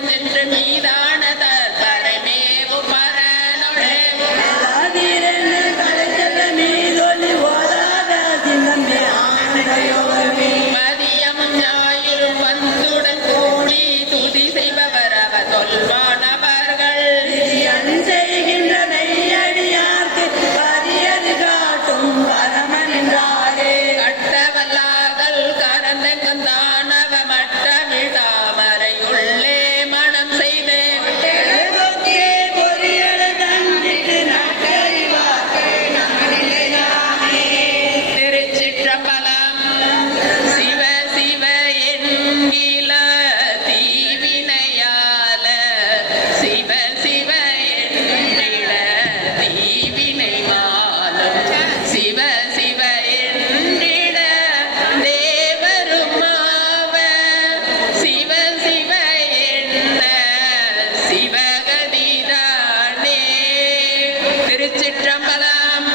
And in me. Thiruchitrambalam.